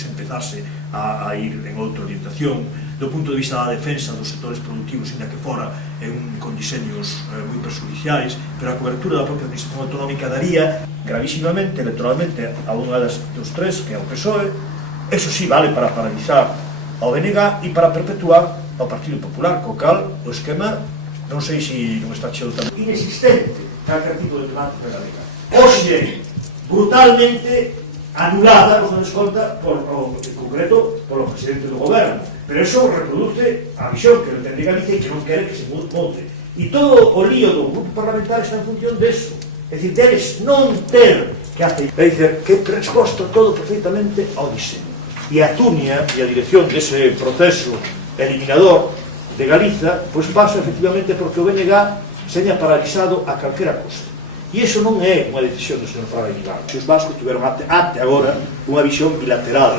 se empezase a ir en outra orientación. Do punto de vista da defensa dos sectores productivos, ainda que fora con diseños moi perjudiciais, pero a cobertura da propia administración autonómica daría gravísimamente, electoralmente, a unha dos tres, que é o PSOE. Eso sí vale para paralizar ao BNG e para perpetuar ao Partido Popular, co cal o esquema, non sei se non está cheo tamén, inexistente calquer tipo de temática galega. Hoxe, brutalmente anulada, nos damos conta, en concreto, polo presidente do goberno. Pero eso reproduce a visión que non ten de Galicia e que non quere que se monte. E todo o lío do grupo parlamentario está en función deso. É dicir, deles non ter que hacer. É dicir, que resposta todo perfectamente ao diseño. E a Tunia e a dirección dese proceso eliminador de Galiza, pois pasa efectivamente porque o BNG seña paralizado a calquera costa. E iso non é unha decisión do señor Fraga Aguilar. Os vascos tiveron até agora unha visión bilateral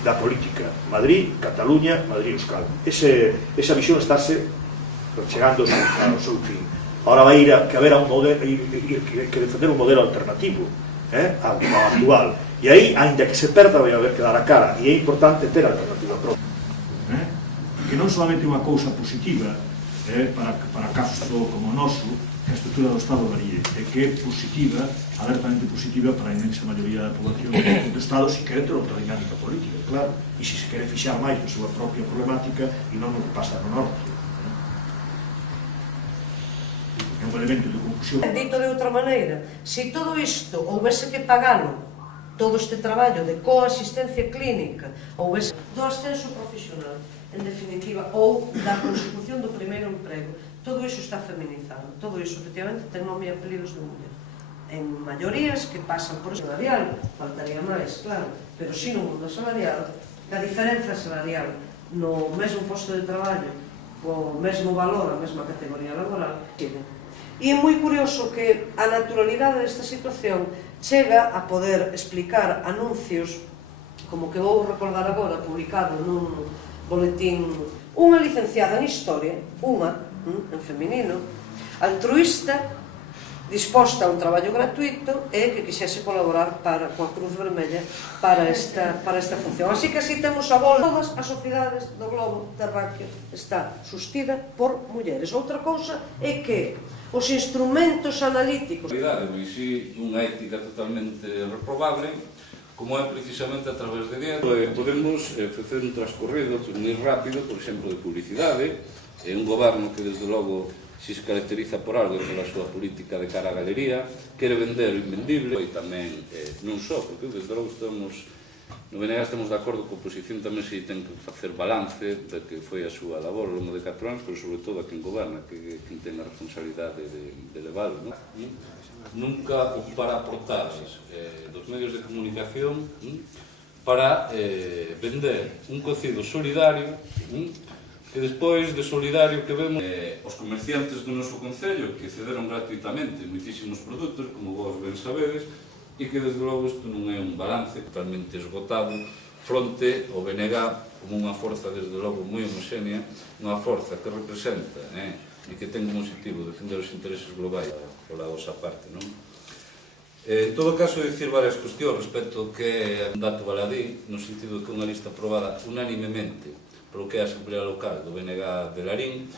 da política. Madrid, Cataluña, Madrid, Euskal. Esa visión estáse chegando ao seu fin. Ahora vai ir que haber un modelo, que defender un modelo alternativo ao actual. E aí, ainda que se perda, vai haber que dar a cara. E é importante ter alternativa propia. Que non solamente unha cousa positiva para casos como o noso, que a estrutura do Estado varíe, é que é positiva, alertamente positiva para a inmensa maioría da población do Estado se quere ter outra dinámica política, claro, e se quere fixar máis na súa propia problemática e non no que pasa no norte. É un elemento de confusión. Dito de outra maneira, se todo isto houvese que pagalo, todo este traballo de coasistencia clínica, houvese do ascenso profesional, en definitiva, ou da consecución do primeiro emprego, todo iso está feminizado, todo iso efectivamente ten nome e apelidos de muller. En maiorías que pasan por salarial, faltaría máis, claro, pero si no mundo salarial, a diferenza salarial no mesmo posto de traballo, o mesmo valor, a mesma categoría laboral, e é moi curioso que a naturalidade desta situación chega a poder explicar anuncios, como que vou recordar agora, publicado nun boletín, unha licenciada en Historia, en feminino, altruísta, disposta a un traballo gratuito e que quixese colaborar coa Cruz Vermella para esta función. Así que así temos a volta. Todas as sociedades do globo terráqueo está sustida por mulleres. Outra cousa é que os instrumentos analíticos... Pois si, unha ética totalmente reprobable, como é precisamente a través de dinero. Podemos facer un transcorrido moi rápido, por exemplo, de publicidade. É un goberno que, desde logo, se caracteriza por algo pola súa política de cara á galería, quere vender o invendible, e tamén non só, porque desde logo estamos, no BNG estamos de acordo que a oposición tamén se ten que facer balance de que foi a súa labor ao longo de 4 anos, pero sobre todo a quen goberna, que quen ten a responsabilidade de leválo. Nunca ocupar aportadas dos medios de comunicación para vender un cocido solidario, que despois de solidario que vemos os comerciantes do noso concello que cederon gratuitamente moitísimos produtos, como vos ben sabedes, e que desde logo isto non é un balance totalmente esgotado fronte ao BNG como unha forza desde logo moi homoxénea, unha forza que representa e que ten como objetivo defender os intereses globais pola vosa parte, non? En todo caso, dicir varias cuestións respecto ao que é un dato baladí, no sentido que unha lista aprobada unanimemente polo que é a Asamblea Local do BNG de Larín,